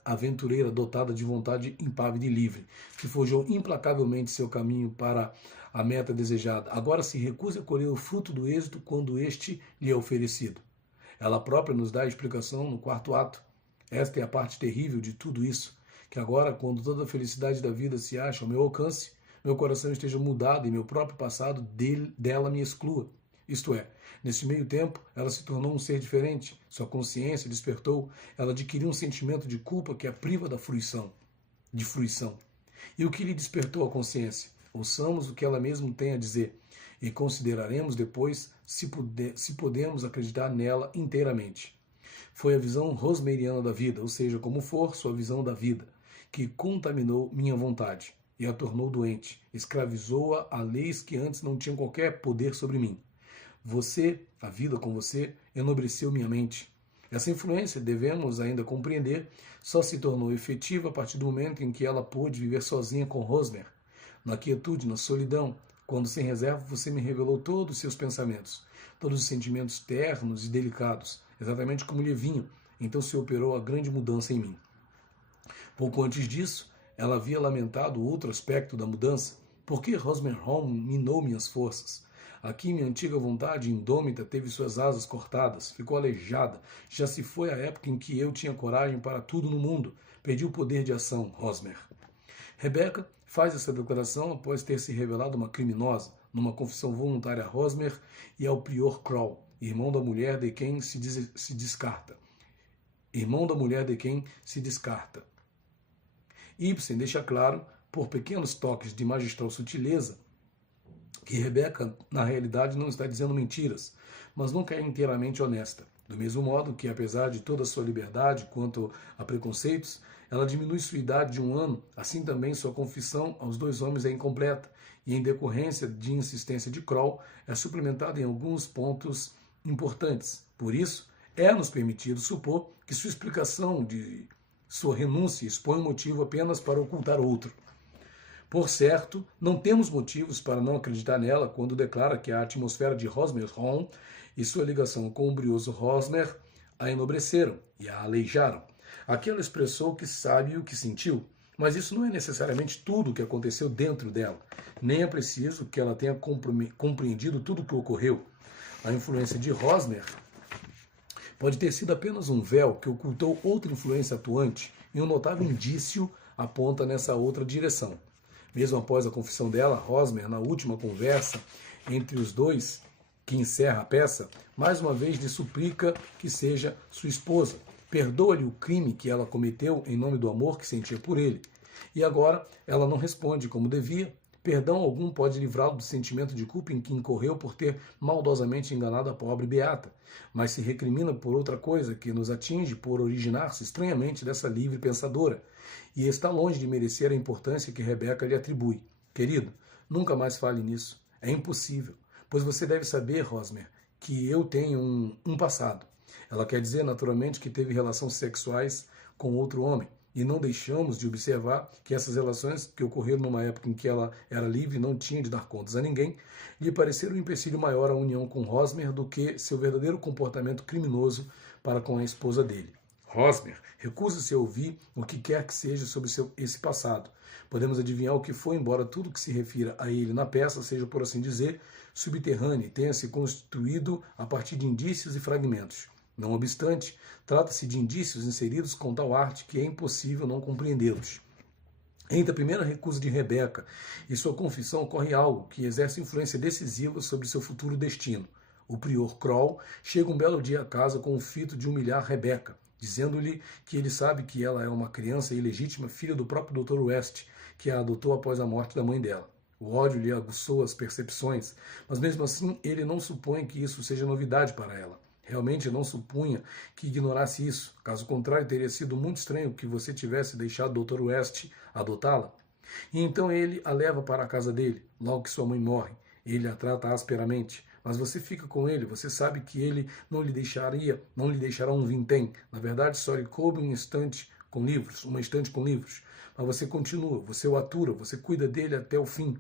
aventureira dotada de vontade impávida e livre, que forjou implacavelmente seu caminho para a meta desejada, agora se recusa a colher o fruto do êxito quando este lhe é oferecido? Ela própria nos dá a explicação no quarto ato. Esta é a parte terrível de tudo isso, que agora, quando toda a felicidade da vida se acha ao meu alcance, meu coração esteja mudado e meu próprio passado dela me exclua. Isto é, nesse meio tempo, ela se tornou um ser diferente, sua consciência despertou, ela adquiriu um sentimento de culpa que a priva da fruição. E o que lhe despertou a consciência? Ouçamos o que ela mesma tem a dizer, e consideraremos depois se podemos acreditar nela inteiramente. Foi a visão rosmeriana da vida, ou seja, como for sua visão da vida, que contaminou minha vontade e a tornou doente, escravizou-a a leis que antes não tinham qualquer poder sobre mim. Você, a vida com você, enobreceu minha mente. Essa influência, devemos ainda compreender, só se tornou efetiva a partir do momento em que ela pôde viver sozinha com Rosmer. Na quietude, na solidão, quando sem reserva você me revelou todos os seus pensamentos, todos os sentimentos ternos e delicados, exatamente como lhe vinham, então se operou a grande mudança em mim. Pouco antes disso, ela havia lamentado outro aspecto da mudança. Por que Rosmerholm minou minhas forças? Aqui minha antiga vontade indômita teve suas asas cortadas, ficou aleijada. Já se foi a época em que eu tinha coragem para tudo no mundo. Perdi o poder de ação, Rosmer. Rebeca faz essa declaração após ter se revelado uma criminosa, numa confissão voluntária a Rosmer e ao prior Kroll, irmão da mulher de quem se descarta. Ibsen deixa claro, por pequenos toques de magistral sutileza, que Rebeca, na realidade, não está dizendo mentiras, mas nunca é inteiramente honesta. Do mesmo modo que, apesar de toda a sua liberdade quanto a preconceitos, ela diminui sua idade de 1 ano, assim também sua confissão aos 2 homens é incompleta, e em decorrência de insistência de Kroll, é suplementada em alguns pontos importantes. Por isso, é-nos permitido supor que sua explicação de sua renúncia expõe um motivo apenas para ocultar outro. Por certo, não temos motivos para não acreditar nela quando declara que a atmosfera de Rosmerholm e sua ligação com o brioso Rosmer a enobreceram e a aleijaram. Aqui ela expressou que sabe o que sentiu, mas isso não é necessariamente tudo o que aconteceu dentro dela. Nem é preciso que ela tenha compreendido tudo o que ocorreu. A influência de Rosmer pode ter sido apenas um véu que ocultou outra influência atuante, e um notável indício aponta nessa outra direção. Mesmo após a confissão dela, Rosmer, na última conversa entre os dois, que encerra a peça, mais uma vez lhe suplica que seja sua esposa. Perdoa-lhe o crime que ela cometeu em nome do amor que sentia por ele. E agora ela não responde como devia. Perdão algum pode livrá-lo do sentimento de culpa em que incorreu por ter maldosamente enganado a pobre Beata, mas se recrimina por outra coisa que nos atinge por originar-se estranhamente dessa livre pensadora, e está longe de merecer a importância que Rebeca lhe atribui. Querido, nunca mais fale nisso. É impossível, pois você deve saber, Rosmer, que eu tenho um passado. Ela quer dizer, naturalmente, que teve relações sexuais com outro homem, e não deixamos de observar que essas relações, que ocorreram numa época em que ela era livre e não tinha de dar contas a ninguém, lhe pareceram um empecilho maior à união com Rosmer do que seu verdadeiro comportamento criminoso para com a esposa dele. Rosmer recusa-se a ouvir o que quer que seja sobre esse passado. Podemos adivinhar o que foi, embora tudo que se refira a ele na peça seja, por assim dizer, subterrâneo e tenha se constituído a partir de indícios e fragmentos. Não obstante, trata-se de indícios inseridos com tal arte que é impossível não compreendê-los. Entre a primeira recusa de Rebeca e sua confissão ocorre algo que exerce influência decisiva sobre seu futuro destino. O prior Kroll chega um belo dia a casa com o fito de humilhar Rebeca, dizendo-lhe que ele sabe que ela é uma criança ilegítima, filha do próprio Dr. West, que a adotou após a morte da mãe dela. O ódio lhe aguçou as percepções, mas mesmo assim ele não supõe que isso seja novidade para ela. Realmente não supunha que ignorasse isso. Caso contrário, teria sido muito estranho que você tivesse deixado o Dr. West adotá-la. E então ele a leva para a casa dele, logo que sua mãe morre. Ele a trata asperamente, mas você fica com ele, você sabe que ele não lhe deixará um vintém. Na verdade, só lhe coube um instante com livros, uma estante com livros, mas você continua, você o atura, você cuida dele até o fim.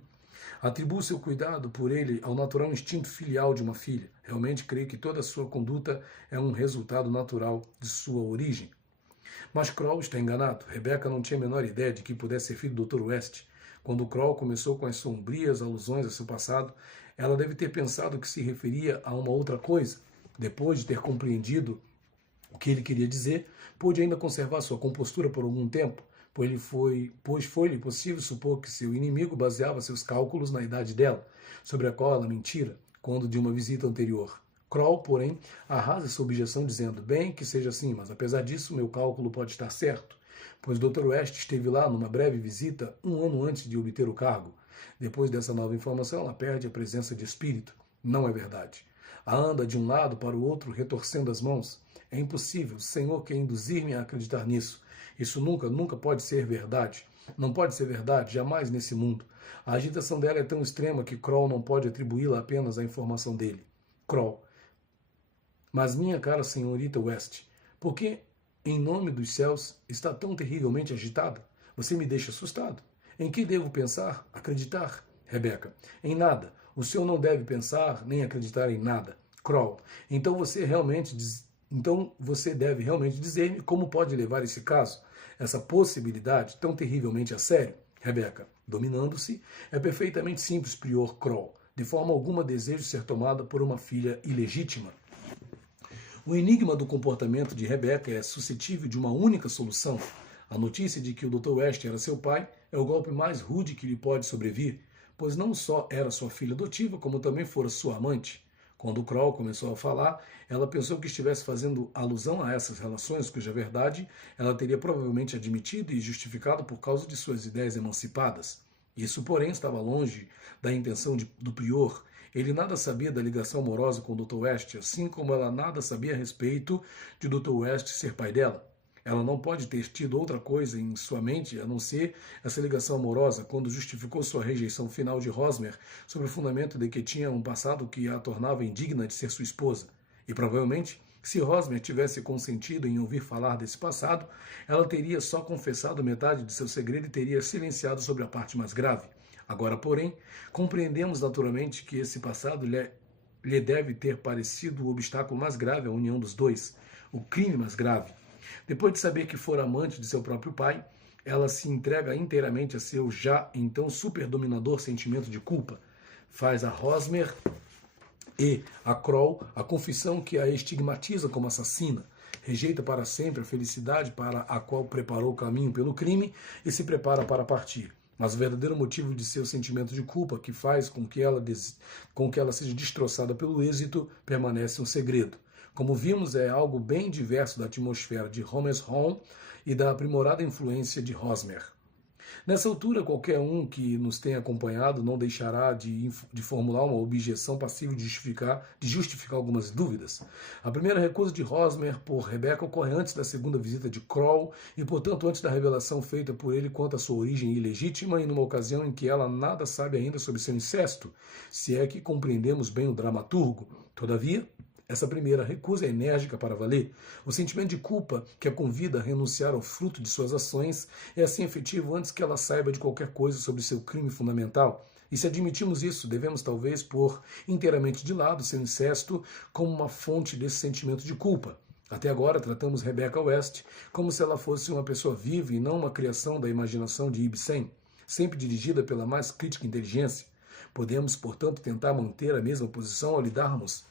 Atribua seu cuidado por ele ao natural instinto filial de uma filha. Realmente creio que toda a sua conduta é um resultado natural de sua origem. Mas Kroll está enganado. Rebecca não tinha a menor ideia de que pudesse ser filho do Dr. West. Quando Kroll começou com as sombrias alusões a seu passado, ela deve ter pensado que se referia a uma outra coisa. Depois de ter compreendido o que ele queria dizer, pôde ainda conservar sua compostura por algum tempo, pois foi-lhe possível supor que seu inimigo baseava seus cálculos na idade dela, sobre a qual ela mentira, quando de uma visita anterior. Kroll, porém, arrasa essa objeção dizendo, bem que seja assim, mas apesar disso meu cálculo pode estar certo, pois Dr. West esteve lá numa breve visita 1 ano antes de obter o cargo. Depois dessa nova informação, ela perde a presença de espírito. Não é verdade. A anda de um lado para o outro, retorcendo as mãos. É impossível. O Senhor quer induzir-me a acreditar nisso. Isso nunca pode ser verdade. Não pode ser verdade, jamais nesse mundo. A agitação dela é tão extrema que Kroll não pode atribuí-la apenas à informação dele. Kroll. Mas minha cara senhorita West, por que, em nome dos céus, está tão terrivelmente agitada? Você me deixa assustado. Em que devo pensar, acreditar? Rebecca. Em nada. O senhor não deve pensar nem acreditar em nada. Kroll. Então você deve realmente dizer-me como pode levar esse caso, essa possibilidade tão terrivelmente a sério. Rebecca. Dominando-se, é perfeitamente simples, prior Kroll. De forma alguma desejo ser tomada por uma filha ilegítima. O enigma do comportamento de Rebecca é suscetível de uma única solução. A notícia de que o Dr. West era seu pai é o golpe mais rude que lhe pode sobrevir, pois não só era sua filha adotiva, como também fora sua amante. Quando Kroll começou a falar, ela pensou que estivesse fazendo alusão a essas relações, cuja verdade ela teria provavelmente admitido e justificado por causa de suas ideias emancipadas. Isso, porém, estava longe da intenção do prior. Ele nada sabia da ligação amorosa com o Dr. West, assim como ela nada sabia a respeito de Dr. West ser pai dela. Ela não pode ter tido outra coisa em sua mente a não ser essa ligação amorosa quando justificou sua rejeição final de Hosmer sob o fundamento de que tinha um passado que a tornava indigna de ser sua esposa. E provavelmente, se Hosmer tivesse consentido em ouvir falar desse passado, ela teria só confessado metade de seu segredo e teria silenciado sobre a parte mais grave. Agora, porém, compreendemos naturalmente que esse passado lhe deve ter parecido o obstáculo mais grave à união dos dois, o crime mais grave. Depois de saber que fora amante de seu próprio pai, ela se entrega inteiramente a seu já então superdominador sentimento de culpa. Faz a Hosmer e a Kroll a confissão que a estigmatiza como assassina. Rejeita para sempre a felicidade para a qual preparou o caminho pelo crime e se prepara para partir. Mas o verdadeiro motivo de seu sentimento de culpa, que faz com que ela seja destroçada pelo êxito, permanece um segredo. Como vimos, é algo bem diverso da atmosfera de Hommersholm e da aprimorada influência de Hosmer. Nessa altura, qualquer um que nos tenha acompanhado não deixará de formular uma objeção passível de justificar algumas dúvidas. A primeira recusa de Hosmer por Rebecca ocorre antes da segunda visita de Kroll e, portanto, antes da revelação feita por ele quanto à sua origem ilegítima e numa ocasião em que ela nada sabe ainda sobre seu incesto, se é que compreendemos bem o dramaturgo. Todavia, essa primeira recusa é enérgica para valer. O sentimento de culpa que a convida a renunciar ao fruto de suas ações é assim efetivo antes que ela saiba de qualquer coisa sobre seu crime fundamental. E se admitirmos isso, devemos talvez pôr inteiramente de lado seu incesto como uma fonte desse sentimento de culpa. Até agora tratamos Rebecca West como se ela fosse uma pessoa viva e não uma criação da imaginação de Ibsen, sempre dirigida pela mais crítica inteligência. Podemos, portanto, tentar manter a mesma posição ao lidarmos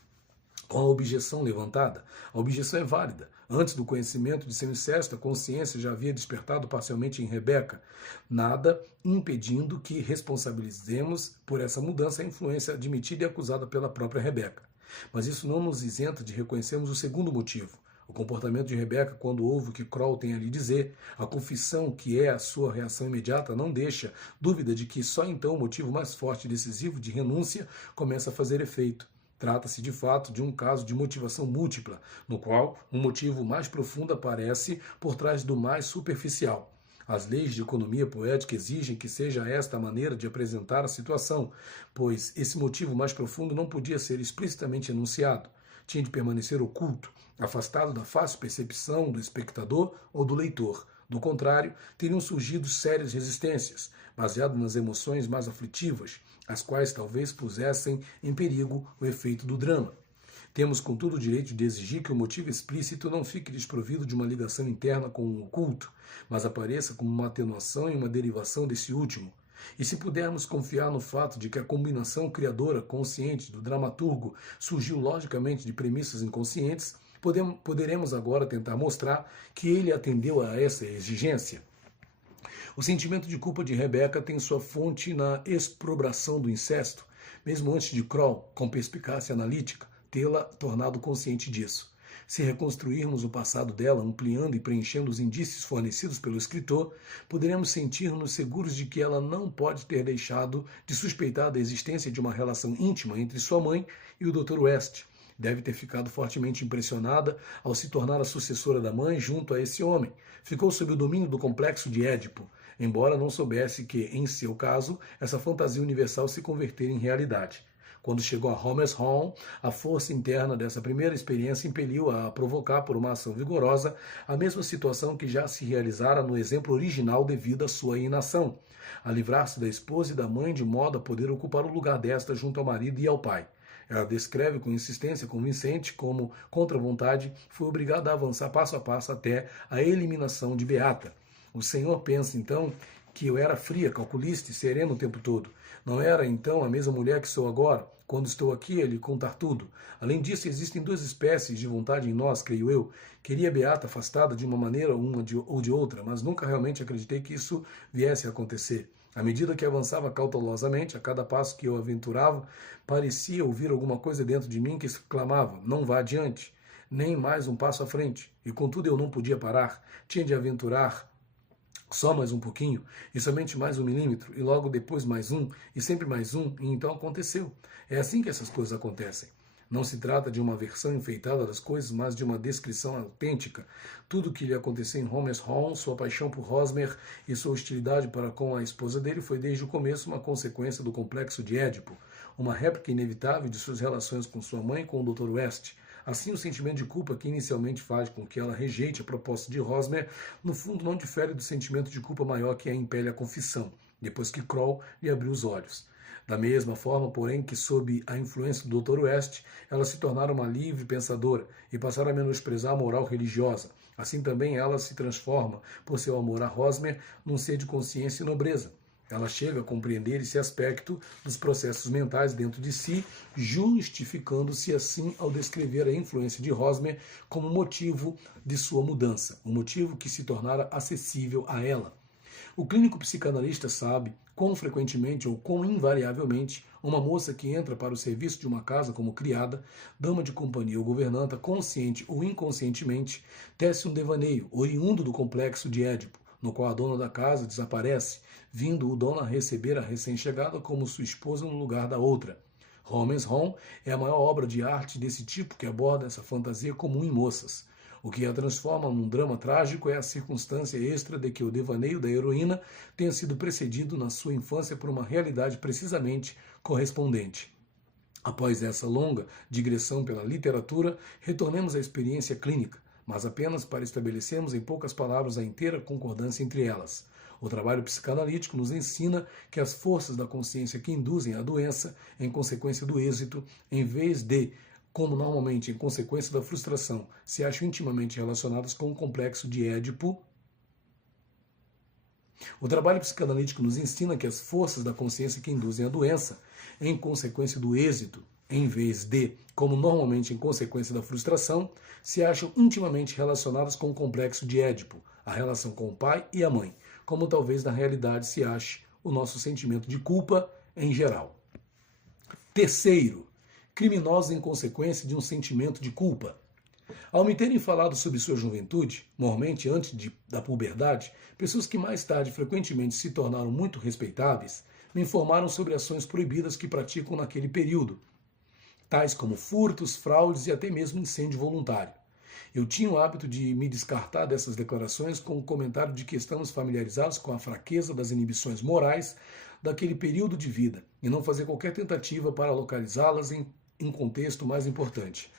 com a objeção levantada. A objeção é válida. Antes do conhecimento de seu incesto, a consciência já havia despertado parcialmente em Rebecca, nada impedindo que responsabilizemos por essa mudança a influência admitida e acusada pela própria Rebecca. Mas isso não nos isenta de reconhecermos o segundo motivo. O comportamento de Rebecca quando ouve o que Kroll tem a lhe dizer, a confissão que é a sua reação imediata, não deixa dúvida de que só então o motivo mais forte e decisivo de renúncia começa a fazer efeito. Trata-se, de fato, de um caso de motivação múltipla, no qual um motivo mais profundo aparece por trás do mais superficial. As leis de economia poética exigem que seja esta a maneira de apresentar a situação, pois esse motivo mais profundo não podia ser explicitamente enunciado. Tinha de permanecer oculto, afastado da fácil percepção do espectador ou do leitor. Do contrário, teriam surgido sérias resistências, baseadas nas emoções mais aflitivas, as quais talvez pusessem em perigo o efeito do drama. Temos, contudo, o direito de exigir que o motivo explícito não fique desprovido de uma ligação interna com o oculto, mas apareça como uma atenuação e uma derivação desse último. E se pudermos confiar no fato de que a combinação criadora consciente do dramaturgo surgiu logicamente de premissas inconscientes, poderemos agora tentar mostrar que ele atendeu a essa exigência. O sentimento de culpa de Rebeca tem sua fonte na exprobração do incesto, mesmo antes de Kroll, com perspicácia analítica, tê-la tornado consciente disso. Se reconstruirmos o passado dela, ampliando e preenchendo os indícios fornecidos pelo escritor, poderemos sentir-nos seguros de que ela não pode ter deixado de suspeitar da existência de uma relação íntima entre sua mãe e o Dr. West. Deve ter ficado fortemente impressionada ao se tornar a sucessora da mãe junto a esse homem. Ficou sob o domínio do complexo de Édipo, embora não soubesse que, em seu caso, essa fantasia universal se convertera em realidade. Quando chegou a Homer's Hall, a força interna dessa primeira experiência impeliu-a a provocar por uma ação vigorosa a mesma situação que já se realizara no exemplo original devido à sua inação, a livrar-se da esposa e da mãe de modo a poder ocupar o lugar desta junto ao marido e ao pai. Ela descreve com insistência convincente como, contra a vontade, foi obrigada a avançar passo a passo até a eliminação de Beata. O senhor pensa, então, que eu era fria, calculista e serena o tempo todo. Não era, então, a mesma mulher que sou agora? Quando estou aqui, a lhe contar tudo. Além disso, existem duas espécies de vontade em nós, creio eu. Queria Beata afastada de uma maneira ou de outra, mas nunca realmente acreditei que isso viesse a acontecer. À medida que avançava cautelosamente, a cada passo que eu aventurava, parecia ouvir alguma coisa dentro de mim que exclamava, não vá adiante, nem mais um passo à frente. E contudo eu não podia parar, tinha de aventurar só mais um pouquinho, e somente mais 1 milímetro, e logo depois mais um, e sempre mais um, e então aconteceu. É assim que essas coisas acontecem. Não se trata de uma versão enfeitada das coisas, mas de uma descrição autêntica. Tudo o que lhe aconteceu em Homer's Hall, sua paixão por Hosmer e sua hostilidade para com a esposa dele foi desde o começo uma consequência do complexo de Édipo, uma réplica inevitável de suas relações com sua mãe e com o Dr. West. Assim, o sentimento de culpa que inicialmente faz com que ela rejeite a proposta de Hosmer, no fundo não difere do sentimento de culpa maior que a impele à confissão, depois que Kroll lhe abriu os olhos. Da mesma forma, porém, que sob a influência do Dr. West, ela se tornara uma livre pensadora e passara a menosprezar a moral religiosa. Assim também ela se transforma, por seu amor a Hosmer, num ser de consciência e nobreza. Ela chega a compreender esse aspecto dos processos mentais dentro de si, justificando-se assim ao descrever a influência de Hosmer como motivo de sua mudança, um motivo que se tornara acessível a ela. O clínico psicanalista sabe quão frequentemente ou quão invariavelmente uma moça que entra para o serviço de uma casa como criada, dama de companhia ou governanta, consciente ou inconscientemente, tece um devaneio oriundo do complexo de Édipo, no qual a dona da casa desaparece, vindo o dono a receber a recém-chegada como sua esposa no lugar da outra. Homer's Home é a maior obra de arte desse tipo que aborda essa fantasia comum em moças. O que a transforma num drama trágico é a circunstância extra de que o devaneio da heroína tenha sido precedido na sua infância por uma realidade precisamente correspondente. Após essa longa digressão pela literatura, retornemos à experiência clínica, mas apenas para estabelecermos em poucas palavras a inteira concordância entre elas. O trabalho psicanalítico nos ensina que as forças da consciência que induzem a doença, em consequência do êxito, em vez de, como normalmente em consequência da frustração, se acham intimamente relacionadas com o complexo de Édipo. O trabalho psicanalítico nos ensina que as forças da consciência que induzem a doença, em consequência do êxito, em vez de, como normalmente em consequência da frustração, se acham intimamente relacionadas com o complexo de Édipo, a relação com o pai e a mãe, como talvez na realidade se ache o nosso sentimento de culpa em geral. Terceiro, criminosos em consequência de um sentimento de culpa. Ao me terem falado sobre sua juventude, normalmente antes da puberdade, pessoas que mais tarde frequentemente se tornaram muito respeitáveis, me informaram sobre ações proibidas que praticam naquele período, tais como furtos, fraudes e até mesmo incêndio voluntário. Eu tinha o hábito de me descartar dessas declarações com o comentário de que estamos familiarizados com a fraqueza das inibições morais daquele período de vida e não fazer qualquer tentativa para localizá-las em contexto mais importante.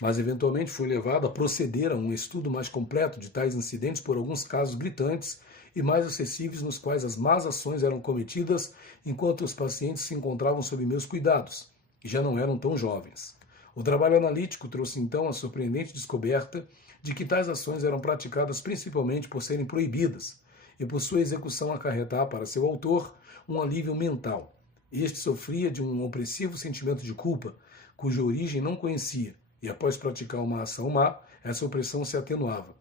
mas eventualmente foi levado a proceder a um estudo mais completo de tais incidentes por alguns casos gritantes e mais acessíveis nos quais as más ações eram cometidas enquanto os pacientes se encontravam sob meus cuidados e já não eram tão jovens. O trabalho analítico trouxe então a surpreendente descoberta de que tais ações eram praticadas principalmente por serem proibidas e por sua execução acarretar para seu autor um alívio mental. Este sofria de um opressivo sentimento de culpa, cuja origem não conhecia, e após praticar uma ação má, essa opressão se atenuava.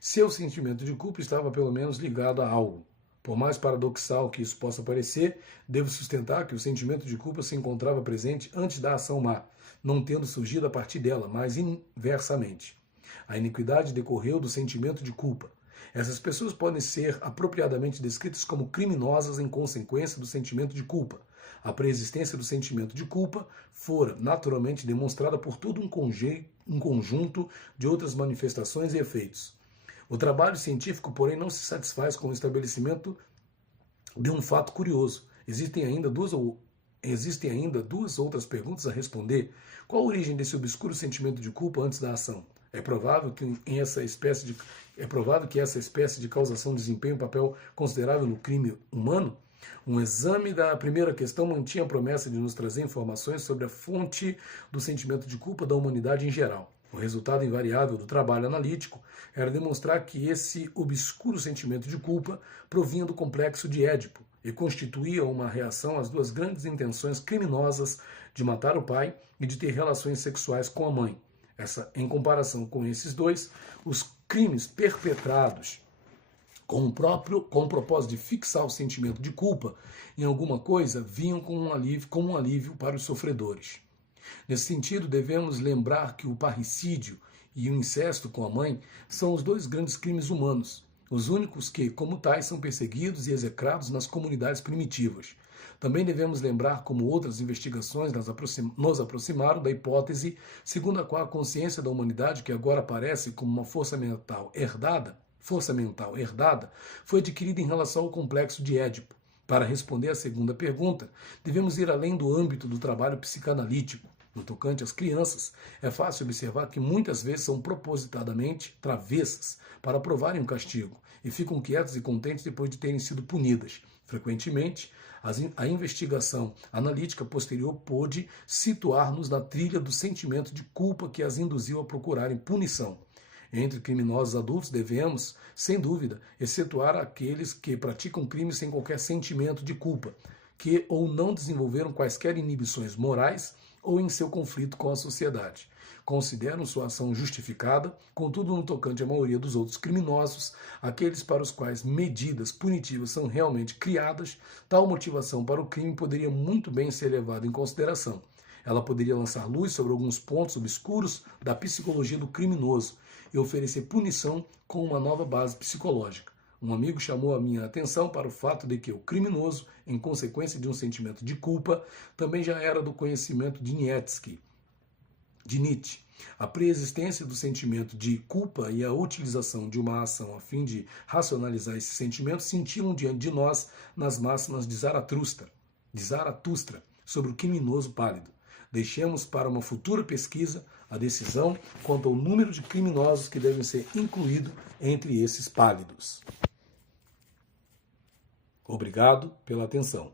Seu sentimento de culpa estava pelo menos ligado a algo. Por mais paradoxal que isso possa parecer, devo sustentar que o sentimento de culpa se encontrava presente antes da ação má, não tendo surgido a partir dela, mas inversamente. A iniquidade decorreu do sentimento de culpa. Essas pessoas podem ser apropriadamente descritas como criminosas em consequência do sentimento de culpa. A preexistência do sentimento de culpa fora naturalmente demonstrada por todo um conjunto de outras manifestações e efeitos. O trabalho científico, porém, não se satisfaz com o estabelecimento de um fato curioso. Existem ainda duas outras perguntas a responder. Qual a origem desse obscuro sentimento de culpa antes da ação? É provável que essa espécie de causação desempenhe um papel considerável no crime humano? Um exame da primeira questão mantinha a promessa de nos trazer informações sobre a fonte do sentimento de culpa da humanidade em geral. O resultado invariável do trabalho analítico era demonstrar que esse obscuro sentimento de culpa provinha do complexo de Édipo e constituía uma reação às duas grandes intenções criminosas de matar o pai e de ter relações sexuais com a mãe. Em comparação com esses dois, os crimes perpetrados com o propósito de fixar o sentimento de culpa em alguma coisa vinham como um alívio para os sofredores. Nesse sentido, devemos lembrar que o parricídio e o incesto com a mãe são os dois grandes crimes humanos, os únicos que, como tais, são perseguidos e execrados nas comunidades primitivas. Também devemos lembrar como outras investigações nos aproximaram da hipótese segundo a qual a consciência da humanidade, que agora aparece como uma força mental herdada, foi adquirida em relação ao complexo de Édipo. Para responder à segunda pergunta, devemos ir além do âmbito do trabalho psicanalítico. No tocante às crianças, é fácil observar que muitas vezes são propositadamente travessas para provarem um castigo e ficam quietas e contentes depois de terem sido punidas. Frequentemente, a investigação analítica posterior pôde situar-nos na trilha do sentimento de culpa que as induziu a procurarem punição. Entre criminosos adultos devemos, sem dúvida, excetuar aqueles que praticam crimes sem qualquer sentimento de culpa, que ou não desenvolveram quaisquer inibições morais ou em seu conflito com a sociedade. Consideram sua ação justificada, contudo, no tocante à maioria dos outros criminosos, aqueles para os quais medidas punitivas são realmente criadas, tal motivação para o crime poderia muito bem ser levada em consideração. Ela poderia lançar luz sobre alguns pontos obscuros da psicologia do criminoso e oferecer punição com uma nova base psicológica. Um amigo chamou a minha atenção para o fato de que o criminoso, em consequência de um sentimento de culpa, também já era do conhecimento de Nietzsche. A preexistência do sentimento de culpa e a utilização de uma ação a fim de racionalizar esse sentimento cintilam diante de nós nas máximas de Zaratustra sobre o criminoso pálido. Deixemos para uma futura pesquisa a decisão quanto ao número de criminosos que devem ser incluídos entre esses pálidos. Obrigado pela atenção.